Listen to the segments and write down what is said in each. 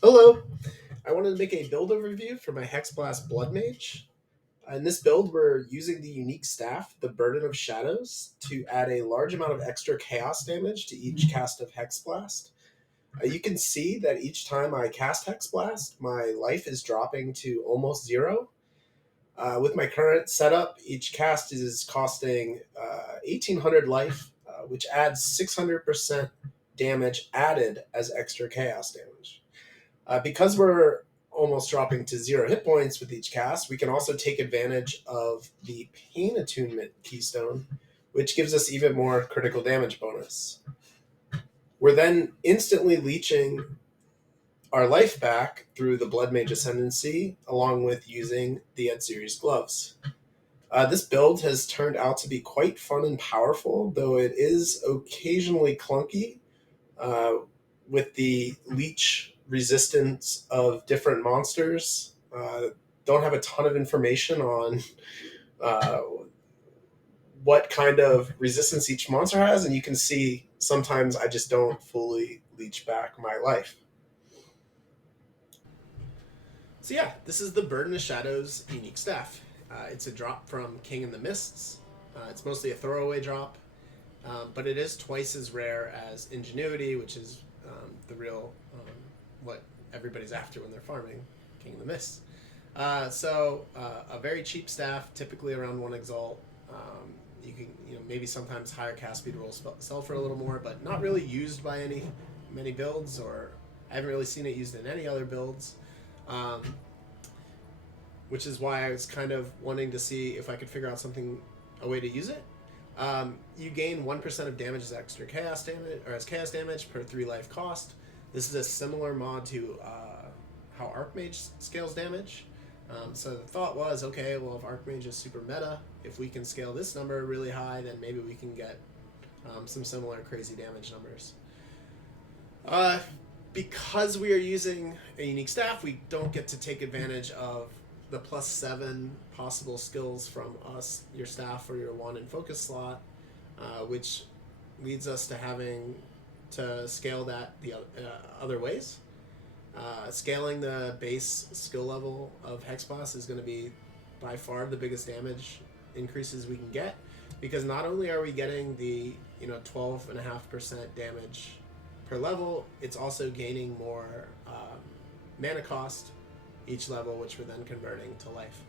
Hello! I wanted to make a build overview for my Hexblast Blood Mage. In this build, we're using the unique staff, the Burden of Shadows, to add a large amount of extra chaos damage to each cast of Hexblast. You can see that each time I cast Hexblast, my life is dropping to almost zero. With my current setup, each cast is costing 1800 life, which adds 600% damage added as extra chaos damage. Because we're almost dropping to zero hit points with each cast, we can also take advantage of the Pain Attunement Keystone, which gives us even more critical damage bonus. We're then instantly leeching our life back through the Blood Mage Ascendancy, along with using the Ed Series gloves. This build has turned out to be quite fun and powerful, though it is occasionally clunky uh, with the leech resistance of different monsters. Don't have a ton of information on uh, what kind of resistance each monster has, and you can see sometimes I just don't fully leech back my life. So yeah, this is the Burden of Shadows unique staff. It's a drop from King in the Mists. It's mostly a throwaway drop, but it is twice as rare as Ingenuity, which is the real what everybody's after when they're farming King in the Mists. A very cheap staff, typically around one exalt. You can maybe sometimes higher cast speed will sell for a little more, but not really used by many builds, or I haven't really seen it used in any other builds. Um, which is why I was kind of wanting to see if I could figure out a way to use it. You gain 1% of damage as extra chaos damage, or as chaos damage per 3 life cost. This is a similar mod to how Archmage scales damage. So the thought was, okay, well, if Archmage is super meta, if we can scale this number really high, then maybe we can get some similar crazy damage numbers. Because we are using a unique staff, we don't get to take advantage of the +7 possible skills from us, your staff, or your wand and focus slot, which leads us to having to scale that the other ways. Scaling the base skill level of Hexblast is going to be by far the biggest damage increases we can get, because not only are we getting the 12.5% damage per level, it's also gaining more mana cost each level, which we're then converting to life.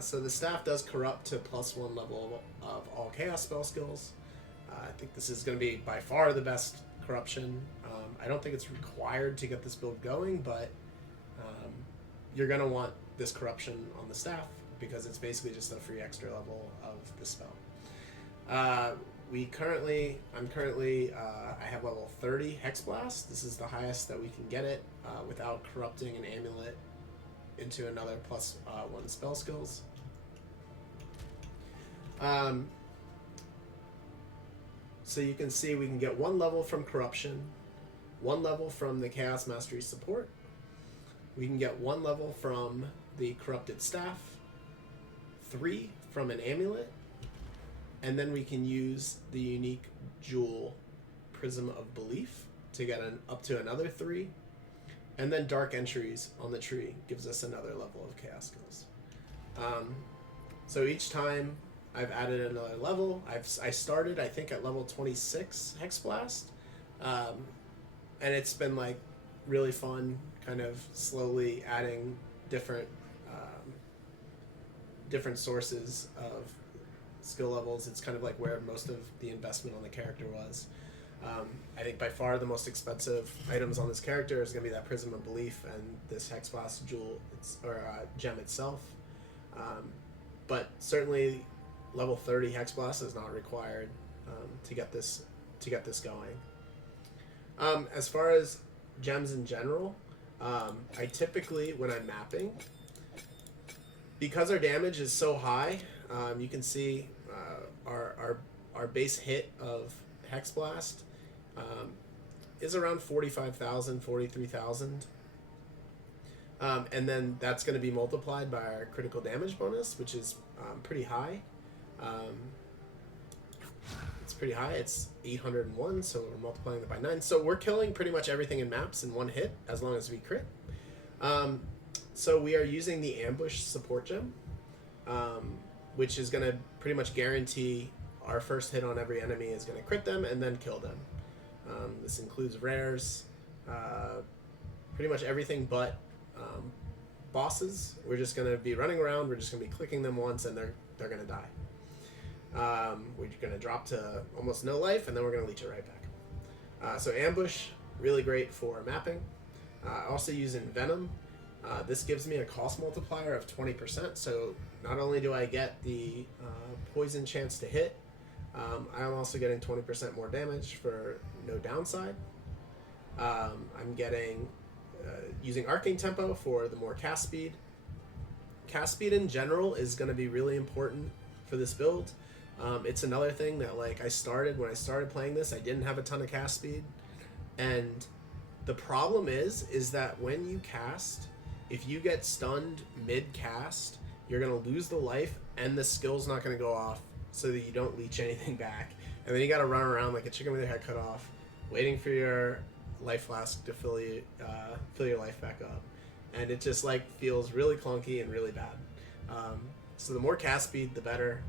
So the staff does corrupt to +1 level of all chaos spell skills. I think this is going to be by far the best corruption. I don't think it's required to get this build going, but you're going to want this corruption on the staff because it's basically just a free extra level of the spell. I have level 30 Hexblast. This is the highest that we can get it without corrupting an amulet into another +1 spell skills. So you can see we can get 1 level from corruption, 1 level from the Chaos Mastery support. We can get 1 level from the corrupted staff, 3 from an amulet, and then we can use the unique jewel Prism of Belief to get up to another 3. And then Dark Entries on the tree gives us another level of chaos skills. So each time I've added another level, I started, I think, at level 26 Hexblast. And it's been like really fun, kind of slowly adding different sources of skill levels. It's kind of like where most of the investment on the character was. I think by far the most expensive items on this character is going to be that Prism of Belief and this Hexblast jewel gem itself. But certainly, level 30 Hexblast is not required to get this going. As far as gems in general, I typically, when I'm mapping, because our damage is so high, you can see our base hit of Hexblast is around 45,000, 43,000. And then that's going to be multiplied by our critical damage bonus, which is pretty high. It's pretty high. It's 801, so we're multiplying it by 9. So we're killing pretty much everything in maps in one hit, as long as we crit. So we are using the ambush support gem, which is going to pretty much guarantee our first hit on every enemy is going to crit them and then kill them. This includes rares, pretty much everything but bosses. We're just going to be running around, we're just going to be clicking them once, and they're going to die. We're going to drop to almost no life, and then we're going to leech it right back. So ambush, really great for mapping. Also using venom. This gives me a cost multiplier of 20%, so not only do I get the poison chance to hit, I'm also getting 20% more damage for no downside. I'm getting using arcane tempo for the more cast speed. Cast speed in general is going to be really important for this build. It's another thing that, like, when I started playing this, I didn't have a ton of cast speed, and the problem is that when you cast, if you get stunned mid-cast, you're going to lose the life, and the skill's not going to go off so that you don't leech anything back. And then you got to run around like a chicken with your head cut off, waiting for your life flask to fill your life back up. And it just, like, feels really clunky and really bad. So the more cast speed, the better.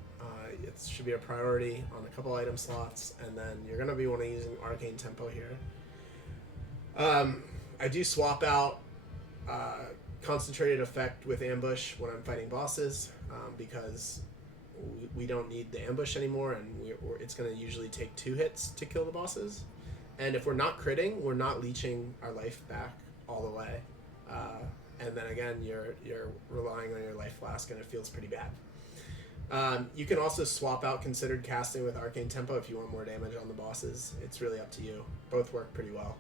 It should be a priority on a couple item slots, and then you're going to be wanting using arcane tempo here. I do swap out concentrated effect with ambush when I'm fighting bosses, because we don't need the ambush anymore, and it's going to usually take 2 hits to kill the bosses. And if we're not critting, we're not leeching our life back all the way. And then again, you're relying on your life flask, and it feels pretty bad. You can also swap out considered casting with arcane tempo if you want more damage on the bosses. It's really up to you. Both work pretty well.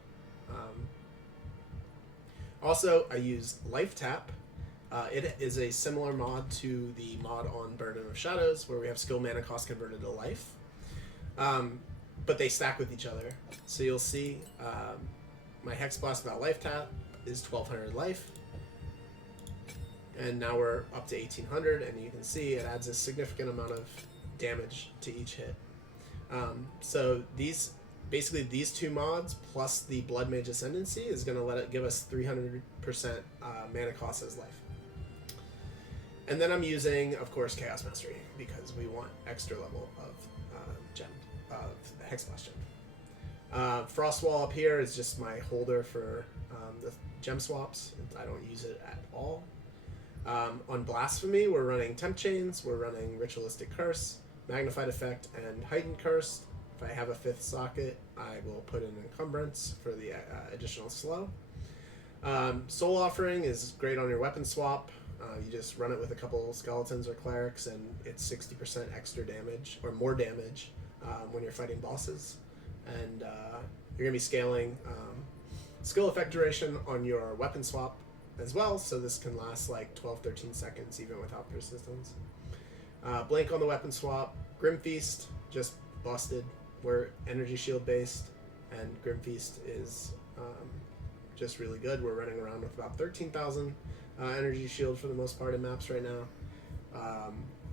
Also, I use Life Tap. It is a similar mod to the mod on Burden of Shadows, where we have skill mana cost converted to life. But they stack with each other. So you'll see my Hexblast without Life Tap is 1200 life. And now we're up to 1800, and you can see it adds a significant amount of damage to each hit. So these 2 mods plus the Blood Mage Ascendancy is going to give us 300% mana cost as life. And then I'm using, of course, Chaos Mastery, because we want extra level of Hexblast gem. Frost Wall up here is just my holder for the gem swaps. I don't use it at all. On Blasphemy, we're running Temp Chains, we're running Ritualistic Curse, Magnified Effect, and Heightened Curse. If I have a 5th socket, I will put in Encumbrance for the additional slow. Soul Offering is great on your weapon swap. You just run it with a couple skeletons or clerics, and it's 60% extra damage, or more damage, when you're fighting bosses. And you're going to be scaling skill effect duration on your weapon swap as well, so this can last like 12-13 seconds even without persistence. Blink on the weapon swap. Grim Feast, just busted. We're energy shield based, and Grim Feast is just really good. We're running around with about 13,000 energy shield for the most part in maps right now.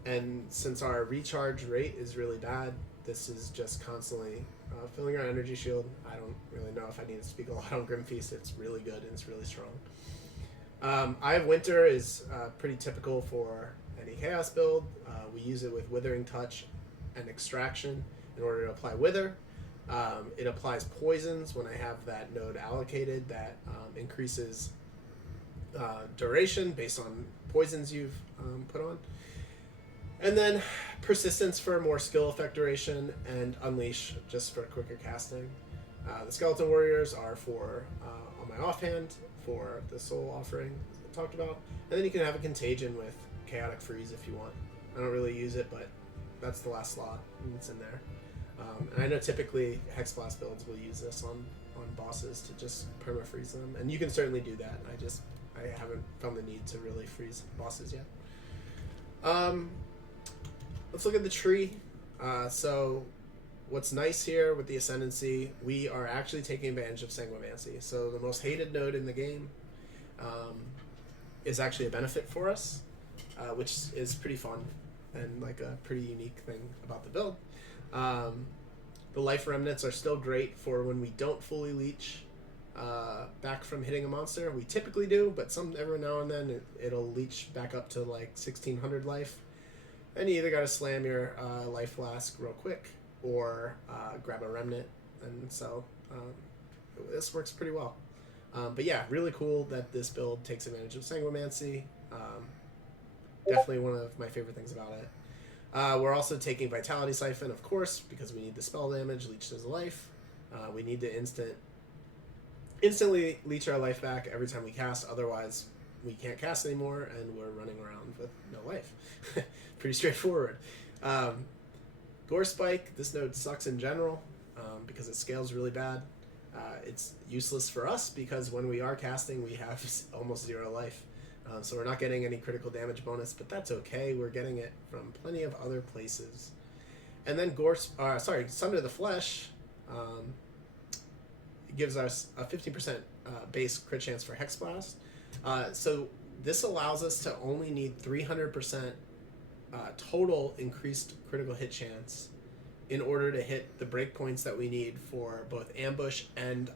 And since our recharge rate is really bad, this is just constantly filling our energy shield. I don't really know if I need to speak a lot on Grim Feast. It's really good and it's really strong. Eye of Winter is pretty typical for any Chaos build. We use it with Withering Touch and Extraction in order to apply Wither. It applies poisons when I have that node allocated that increases duration based on poisons you've put on. And then Persistence for more skill effect duration, and Unleash just for quicker casting. The Skeleton Warriors are for on my offhand for the Soul Offering I talked about. And then you can have a Contagion with Chaotic Freeze if you want. I don't really use it, but that's the last slot and it's in there. And I know typically Hexblast builds will use this on bosses to just perma-freeze them. And you can certainly do that. I haven't found the need to really freeze bosses yet. Let's look at the tree. So what's nice here with the Ascendancy, we are actually taking advantage of Sanguimancy. So the most hated node in the game is actually a benefit for us, which is pretty fun and like a pretty unique thing about the build. The life remnants are still great for when we don't fully leech back from hitting a monster. We typically do, but every now and then it'll leech back up to like 1600 life. And you either got to slam your life flask real quick or grab a remnant. And so this works pretty well. But yeah, really cool that this build takes advantage of Sanguimancy. Definitely one of my favorite things about it. We're also taking Vitality Siphon, of course, because we need the spell damage. Leech does life. We need to instantly leech our life back every time we cast. Otherwise, we can't cast anymore, and we're running around with no life. Pretty straightforward. Gore Spike, this node sucks in general because it scales really bad. It's useless for us because when we are casting, we have almost 0 life. So we're not getting any critical damage bonus, but that's okay. We're getting it from plenty of other places. And then Sunder the Flesh gives us a 15% base crit chance for Hexblast. So this allows us to only need 300% total increased critical hit chance in order to hit the breakpoints that we need for both Ambush and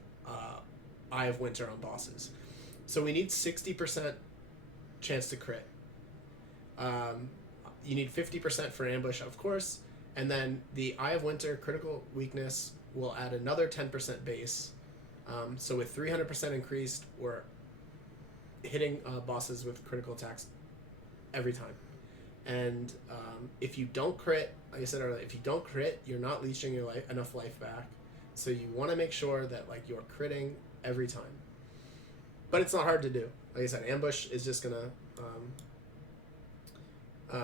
Eye of Winter on bosses. So we need 60% chance to crit. You need 50% for Ambush, of course, and then the Eye of Winter critical weakness will add another 10% base. So with 300% increased, we're hitting bosses with critical attacks every time. And if you don't crit, like I said earlier, if you don't crit, you're not leeching your enough life back. So you want to make sure that like you're critting every time. But it's not hard to do. Like I said, Ambush is just gonna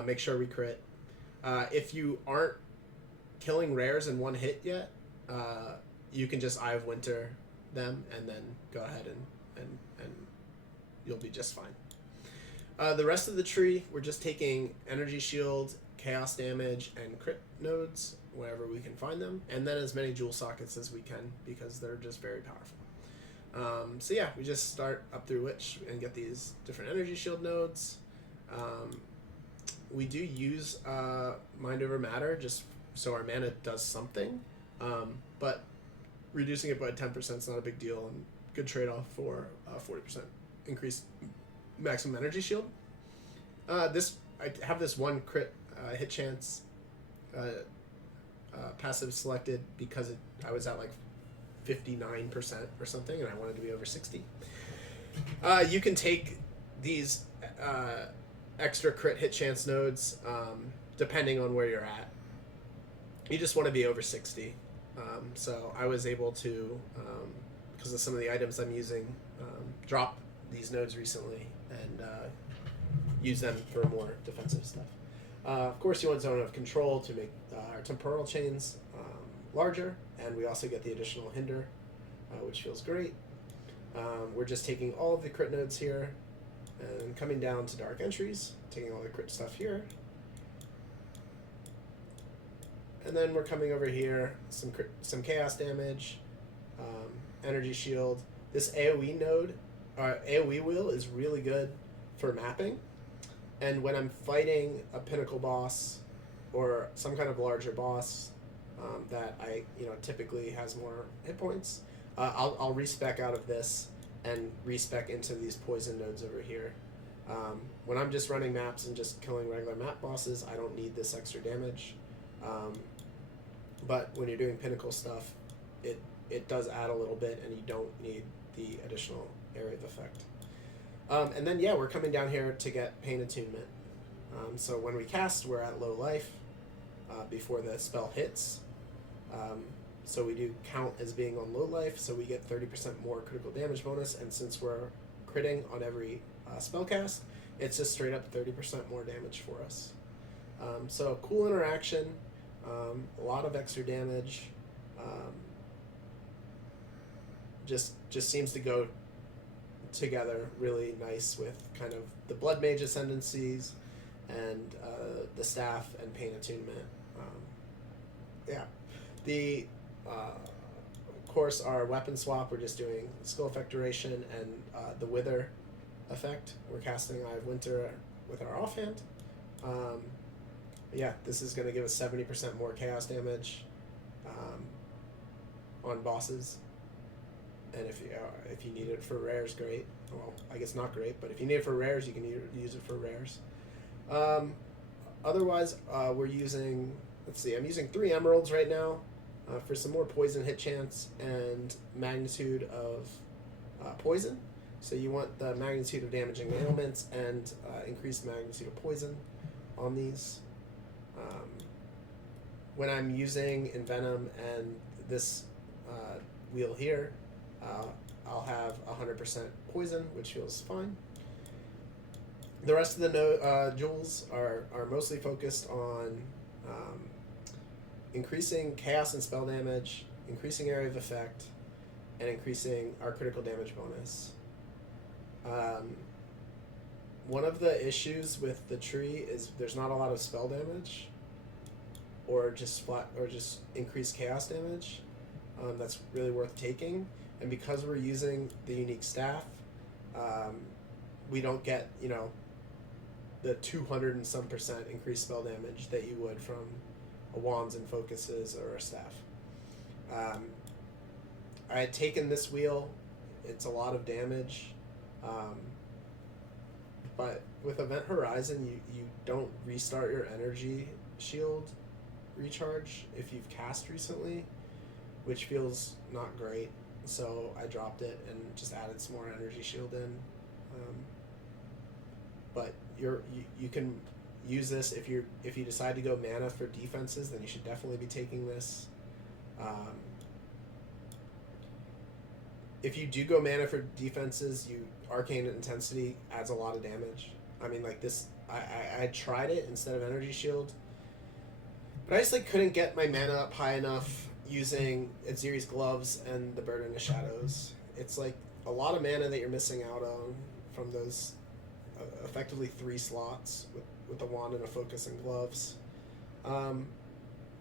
make sure we crit. If you aren't killing rares in one hit yet, you can just Eye of Winter them and then go ahead and you'll be just fine. The rest of the tree, we're just taking Energy Shield, Chaos Damage, and crit nodes wherever we can find them, and then as many Jewel Sockets as we can because they're just very powerful. So yeah, we just start up through Witch and get these different Energy Shield nodes. We do use Mind Over Matter just so our mana does something, but reducing it by 10% is not a big deal and good trade-off for 40% increased maximum energy shield. I have this one crit hit chance passive selected because I was at like 59% or something and I wanted to be over 60. You can take these extra crit hit chance nodes depending on where you're at. You just want to be over 60. So I was able to, because of some of the items I'm using, drop these nodes recently and use them for more defensive stuff. Of course, you want Zone of Control to make our temporal chains larger, and we also get the additional Hinder, which feels great. We're just taking all of the crit nodes here and coming down to Dark Entries, taking all the crit stuff here. And then we're coming over here, some Chaos Damage, Energy Shield. This AoE node, AoE wheel is really good for mapping. And when I'm fighting a pinnacle boss or some kind of larger boss that I typically has more hit points, I'll respec out of this and respec into these poison nodes over here. When I'm just running maps and just killing regular map bosses, I don't need this extra damage. But when you're doing pinnacle stuff, it does add a little bit, and you don't need the additional area of effect. And then, yeah, we're coming down here to get Pain Attunement. So when we cast, we're at low life before the spell hits. So we do count as being on low life, so we get 30% more critical damage bonus, and since we're critting on every spell cast, it's just straight up 30% more damage for us. So cool interaction, a lot of extra damage, just seems to go together really nice with kind of the Blood Mage ascendancies and the staff and Pain Attunement. Of course, our weapon swap, we're just doing Skill Effect Duration and the Wither effect. We're casting Eye of Winter with our offhand. Yeah, this is going to give us 70% more chaos damage. on bosses. And if you need it for rares, great. Well, I guess not great, but if you need it for rares, you can use it for rares. Otherwise, we're using, let's see, I'm using 3 emeralds right now for some more poison hit chance and magnitude of poison. So you want the magnitude of damaging ailments and increased magnitude of poison on these. When I'm using Envenom and this wheel here, I'll have 100% poison, which feels fine. The rest of the jewels are mostly focused on increasing chaos and spell damage, increasing area of effect, and increasing our critical damage bonus. One of the issues with the tree is there's not a lot of spell damage, or just increased chaos damage. That's really worth taking, and because we're using the unique staff, we don't get the 200 and some % increased spell damage that you would from a wands and focuses or a staff. I had taken this wheel. It's a lot of damage. But with Event Horizon, you don't restart your energy shield recharge if you've cast recently, which feels not great. So I dropped it and just added some more energy shield in. But you can use this if you decide to go mana for defenses, then you should definitely be taking this. If you do go mana for defenses, Arcane Intensity adds a lot of damage. I mean, like this, I tried it instead of Energy Shield, but I just couldn't get my mana up high enough using Aziri's Gloves and the Burden of Shadows. It's like a lot of mana that you're missing out on from those effectively 3 slots with the wand and a focus and gloves. And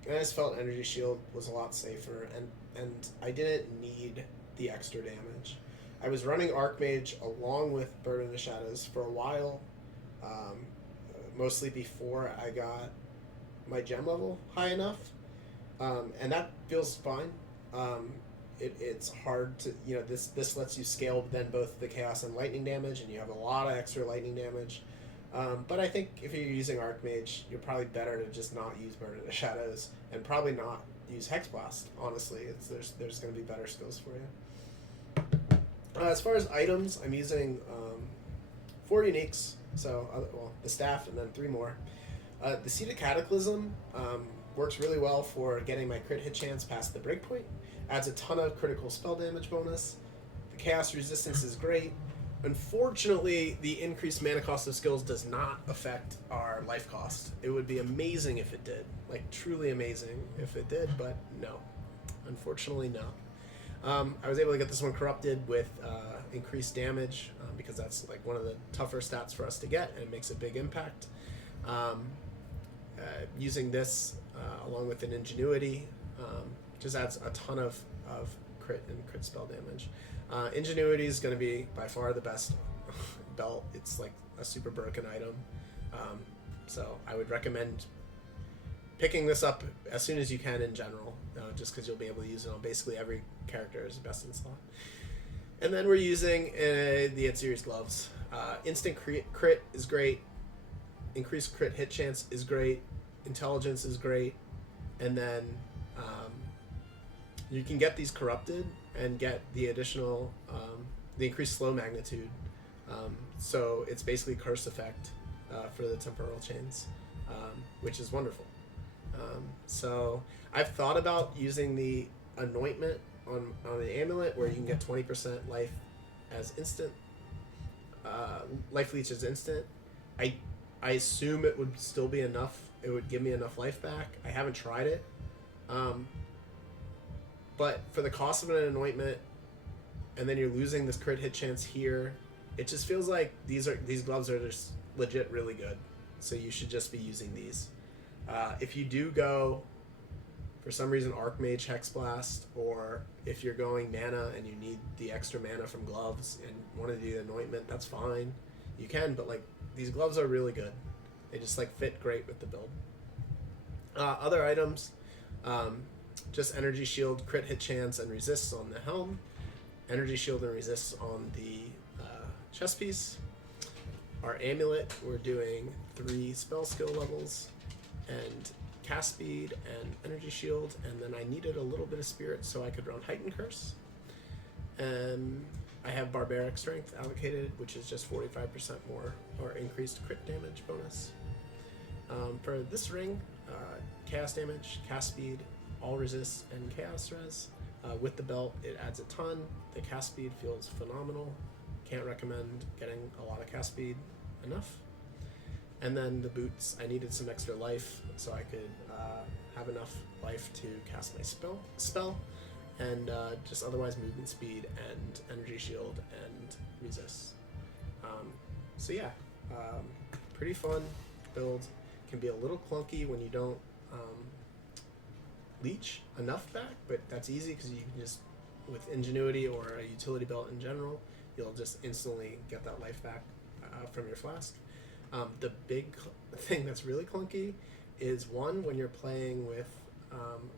I just felt Energy Shield was a lot safer, and I didn't need the extra damage. I was running Archmage along with Burden of Shadows for a while, mostly before I got my gem level high enough, and that feels fine. It's hard to, this lets you scale then both the chaos and lightning damage, and you have a lot of extra lightning damage. But I think if you're using Archmage, you're probably better to just not use Burden of Shadows and probably not use Hexblast. Honestly, there's going to be better skills for you. As far as items, I'm using 4 uniques, so the staff and then 3 more. The Seated Cataclysm works really well for getting my crit hit chance past the breakpoint. Adds a ton of critical spell damage bonus. The chaos resistance is great. Unfortunately, the increased mana cost of skills does not affect our life cost. It would be amazing if it did, truly amazing if it did, but no. Unfortunately, no. I was able to get this one corrupted with increased damage because that's one of the tougher stats for us to get, and it makes a big impact. Using this along with an Ingenuity just adds a ton of crit and crit spell damage. Ingenuity is going to be by far the best belt. It's a super broken item, so I would recommend picking this up as soon as you can in general, just because you'll be able to use it on basically every character as best in slot. And then we're using the Aziri's Gloves. Instant crit is great. Increased crit hit chance is great. Intelligence is great. And then you can get these corrupted and get the additional, the increased slow magnitude. So it's basically curse effect for the temporal chains, which is wonderful. So I've thought about using the anointment on the amulet, where you can get 20% life as instant. Life leech is instant. I assume it would still be enough. It would give me enough life back. I haven't tried it. But for the cost of an anointment, and then you're losing this crit hit chance here, it just feels like these gloves are just legit really good. So you should just be using these. If you do go, for some reason, Archmage Hexblast, or if you're going mana and you need the extra mana from gloves and want to do the anointment, that's fine. You can, but these gloves are really good. They just fit great with the build. Other items, Just energy shield, crit hit chance, and resists on the helm. Energy shield and resists on the chest piece. Our amulet, we're doing 3 spell skill levels and cast speed and energy shield, and then I needed a little bit of spirit so I could run heightened curse. And I have barbaric strength allocated, which is just 45% more or increased crit damage bonus. For this ring, chaos damage, cast speed, all resist, and chaos res. With the belt, it adds a ton. The cast speed feels phenomenal. Can't recommend getting a lot of cast speed enough. And then the boots, I needed some extra life so I could have enough life to cast my spell, and just otherwise movement speed and energy shield and resist. So yeah, pretty fun build. Can be a little clunky when you don't leech enough back, but that's easy because you can just, with ingenuity or a utility belt in general, you'll just instantly get that life back from your flask. The big thing that's really clunky is when you're playing with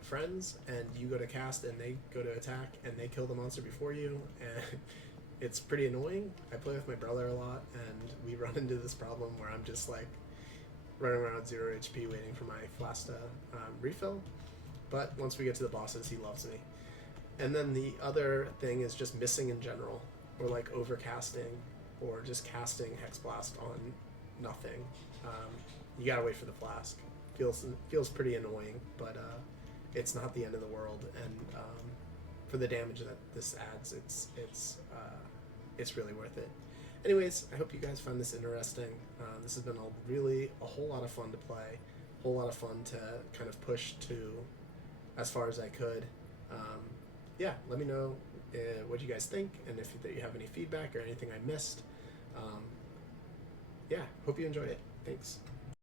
friends and you go to cast and they go to attack and they kill the monster before you, and it's pretty annoying. I play with my brother a lot and we run into this problem where I'm just like running around 0 HP waiting for my flask to refill. But once we get to the bosses, he loves me. And then the other thing is just missing in general, or like overcasting, or just casting Hexblast on nothing. You gotta wait for the flask. Feels pretty annoying, but it's not the end of the world. And for the damage that this adds, it's really worth it. Anyways, I hope you guys found this interesting. This has been a whole lot of fun to play, a whole lot of fun to kind of push to as far as I could. Yeah, let me know what you guys think, and if you have any feedback or anything I missed. Yeah, hope you enjoyed it. Thanks.